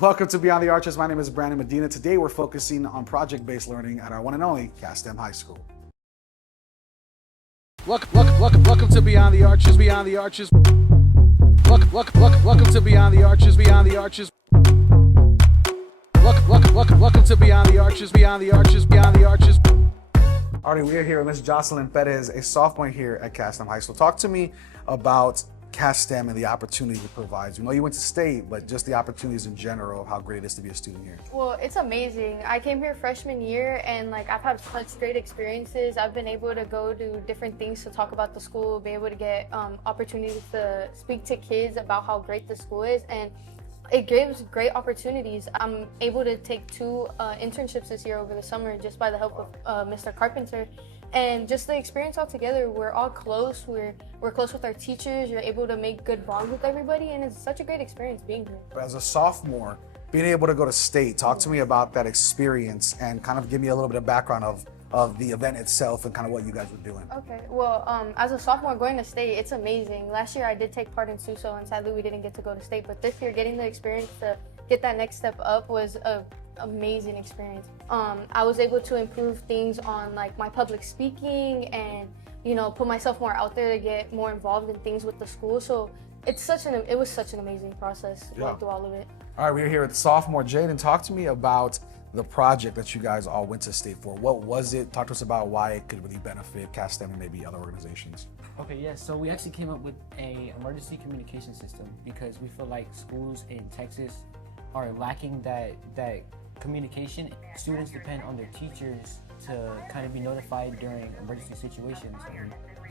Welcome to Beyond the Arches. My name is Brandon Medina. Today we're focusing on project-based learning at our one and only CASTEM High School. Welcome to Beyond the Arches, Beyond the Arches. Welcome to Beyond the Arches, Beyond the Arches. Welcome to Beyond the Arches, Beyond the Arches, Beyond the Arches. Alright, we are here with Ms. Jocelyn Perez, a sophomore here at CASTEM High School. Talk to me about CASTEM and the opportunity it provides. We know you went to state, but just the opportunities in general, how great it is to be a student here. Well, it's amazing. I came here freshman year and I've had such great experiences. I've been able to go to different things to talk about the school, be able to get opportunities to speak to kids about how great the school is, and it gives great opportunities. I'm able to take 2 internships this year over the summer just by the help of Mr. Carpenter. And just the experience altogether, we're all close. We're close with our teachers. You're able to make good bonds with everybody, and it's such a great experience being here. As a sophomore, being able to go to state, talk to me about that experience and kind of give me a little bit of background of the event itself and kind of what you guys were doing. Okay, well, as a sophomore going to state, it's amazing. Last year I did take part in SUSO, and sadly we didn't get to go to state, but this year getting the experience to get that next step up was a amazing experience. I was able to improve things on my public speaking and put myself more out there to get more involved in things with the school. So it was such an amazing process going through all of it. All right, we're here with sophomore Jaden. Talk to me about the project that you guys all went to state for. What was it? Talk to us about why it could really benefit CASTEM and maybe other organizations. Okay, yeah, so we actually came up with an emergency communication system because we feel like schools in Texas are lacking that communication. Students depend on their teachers to kind of be notified during emergency situations.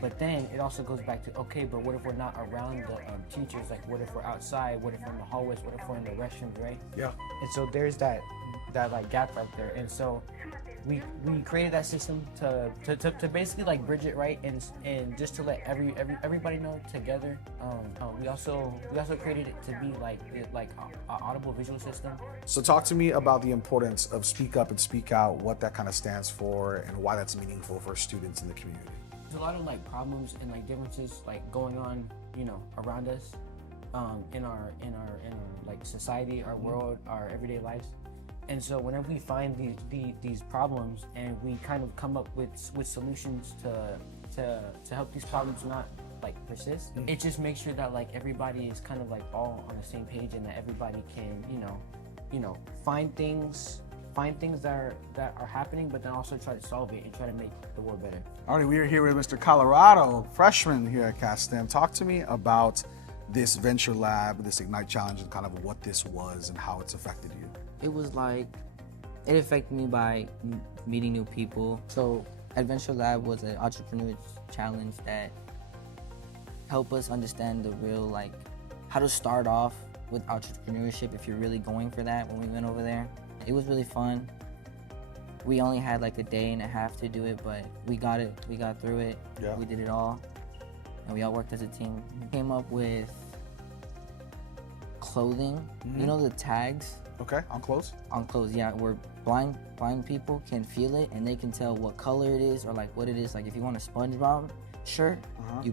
But then it also goes back to, okay, but what if we're not around the teachers? Like, what if we're outside? What if we're in the hallways? What if we're in the restrooms, right? Yeah. And so there's that gap right there. And so we created that system to basically bridge it, right? And just to let everybody know together. We also created it to be an audible visual system. So talk to me about the importance of speak up and speak out, what that kind of stands for and why that's meaningful for students in the community. There's a lot of problems and differences going on, around us, in our society, our world, our everyday lives. And so whenever we find these problems and we kind of come up with solutions to help these problems not persist, it just makes sure that everybody is kind of all on the same page, and that everybody can find things that are happening, but then also try to solve it and try to make the world better. All right, we are here with Mr. Colorado, freshman here at CASTEM. Talk to me about this Venture Lab, this Ignite Challenge, and kind of what this was and how it's affected you. It was it affected me by meeting new people. So Adventure Lab was an entrepreneur challenge that helped us understand the real, how to start off with entrepreneurship if you're really going for that when we went over there. It was really fun. We only had a day and a half to do it, but we got it. We got through it. Yeah. We did it all. And we all worked as a team. Came up with clothing. You know the tags? Okay, on clothes? On clothes, yeah, where blind people can feel it and they can tell what color it is or what it is. If you want a SpongeBob shirt, you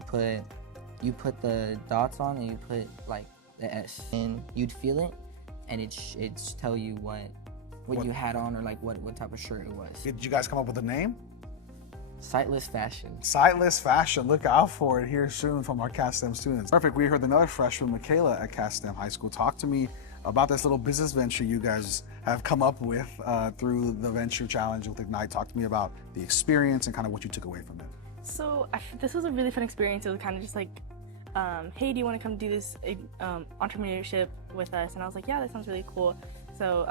put the dots on and you put the S, and you'd feel it, and it's tell you what you had on or what type of shirt it was. Did you guys come up with a name? Sightless fashion. Sightless fashion. Look out for it here soon from our CASTEM students. Perfect. We heard another freshman, Michaela, at CASTEM High School. Talk to me about this little business venture you guys have come up with through the Venture Challenge with Ignite. Talk to me about the experience and kind of what you took away from it. So this was a really fun experience. It was kind of just hey, do you want to come do this entrepreneurship with us? And I was like, yeah, that sounds really cool. So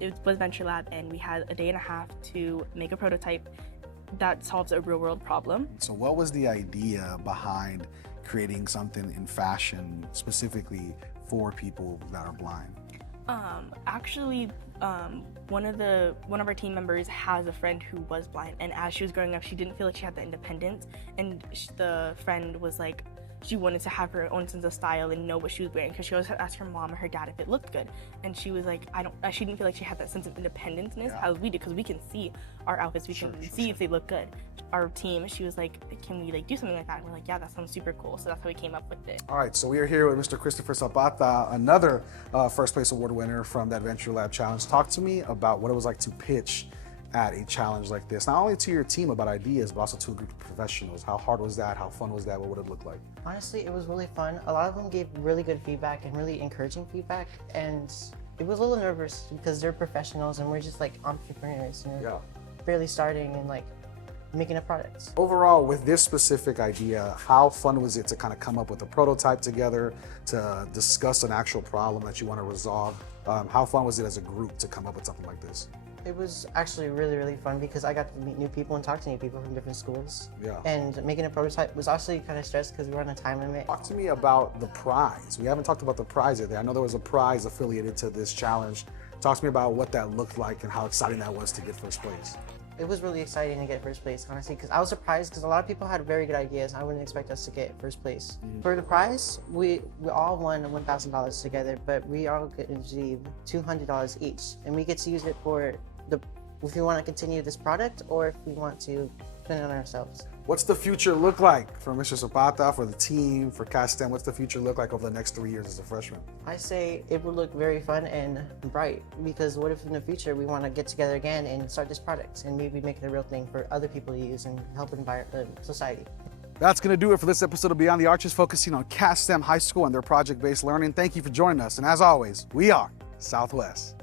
it was Venture Lab, and we had a day and a half to make a prototype that solves a real world problem. So what was the idea behind creating something in fashion specifically for people that are blind? Actually, one of our team members has a friend who was blind, and as she was growing up, she didn't feel like she had the independence, and the friend was like, she wanted to have her own sense of style and know what she was wearing, because she always asked her mom or her dad if it looked good, and she was like, she didn't feel like she had that sense of independence as we do, because we can see our outfits, we can see if they look good. Our team, she was like, can we like do something like that? And we're like, yeah, that sounds super cool. So that's how we came up with it. All right, so we are here with Mr. Christopher Zapata, another first place award winner from the Adventure Lab Challenge. Talk to me about what it was like to pitch at a challenge like this, not only to your team about ideas, but also to a group of professionals. How hard was that? How fun was that? What would it look like? Honestly, it was really fun. A lot of them gave really good feedback and really encouraging feedback, and it was a little nervous because they're professionals and we're just like entrepreneurs, you know, barely starting and like making a product. Overall, with this specific idea, how fun was it to kind of come up with a prototype together, to discuss an actual problem that you want to resolve? How fun was it as a group to come up with something like this? It was actually really, really fun because I got to meet new people and talk to new people from different schools. Yeah. And making a prototype was actually kind of stressed because we were on a time limit. Talk to me about the prize. We haven't talked about the prize yet. I know there was a prize affiliated to this challenge. Talk to me about what that looked like and how exciting that was to get first place. It was really exciting to get first place, honestly, because I was surprised because a lot of people had very good ideas. I wouldn't expect us to get first place. For the prize, we all won $1,000 together, but we all get to receive $200 each, and we get to use it for if we want to continue this product or if we want to spend it on ourselves. What's the future look like for Mr. Zapata, for the team, for CASTEM? What's the future look like over the next 3 years as a freshman? I say it would look very fun and bright, because what if in the future we want to get together again and start this product and maybe make it a real thing for other people to use and help society. That's going to do it for this episode of Beyond the Arches, focusing on CASTEM High School and their project-based learning. Thank you for joining us. And as always, we are Southwest.